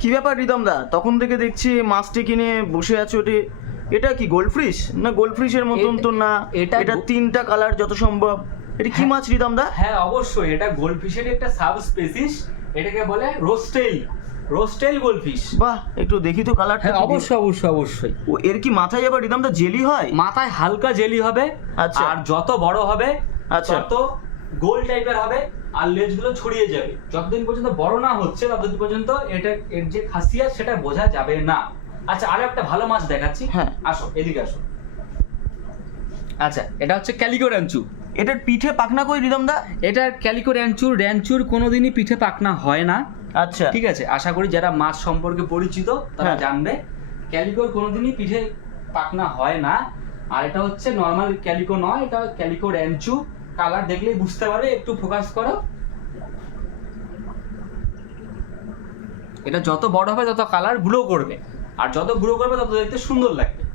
কি ব্যাপার রিদম দা তখন থেকে দেখছি মাছটি কিনে বসে আছো ওটি। এটা কি গোল্ড ফিশ না গোল্ড ফিশের মতন তো না? এটা এটা তিনটা কালার যত সম্ভব। এটা কি মাছ রিদম দা হ্যাঁ অবশ্যই। এটা গোল্ডফিশের একটা সাব স্পেসিস এটাকে বলে রোস্টেল রোস্টেল গোল্ডফিশ বাহ একটু দেখি তো কালারটা হ্যাঁ অবশ্যই অবশ্যই অবশ্যই। ও এর কি মাথায় আবার রিদম দা জেলি হয়? মাথায় হালকা জেলি হবে। আচ্ছা। আর যত বড় হবে আচ্ছা। তত গোল টাইপের হবে আর লেজগুলো ছড়িয়ে যাবে। যতদিন পর্যন্ত বড় না হচ্ছে ততদিন পর্যন্ত এটা এর যে খাসিয়াত সেটা বোঝা যাবে না। আচ্ছা আরও একটা ভালো মাছ দেখাচ্ছি। হ্যাঁ। আসো এদিকে আসো। আচ্ছা এটা হচ্ছে ক্যালিকো র্যাঞ্চু। এটার পিঠে পাকনা কই রিদম দা? এটা ক্যালিকো র্যাঞ্চুর র্যাঞ্চুর কোনোদিনই পিঠে পাকনা হয় না। আচ্ছা। ঠিক আছে আশা করি যারা মাছ সম্পর্কে পরিচিত তারা হ্যাঁ। জানবে। ক্যালিকোর কোনোদিনই পিঠে পাকনা হয় না। আর এটা হচ্ছে নর্মাল ক্যালিকো নয় এটা ক্যালিকো র্যাঞ্চু। কালার দেখলেই বুঝতে পারবে, একটু ফোকাস করো। এটা যত বড় হবে, তত কালার গ্লো করবে। আর যত গ্লো করবে, তত দেখতে সুন্দর লাগবে।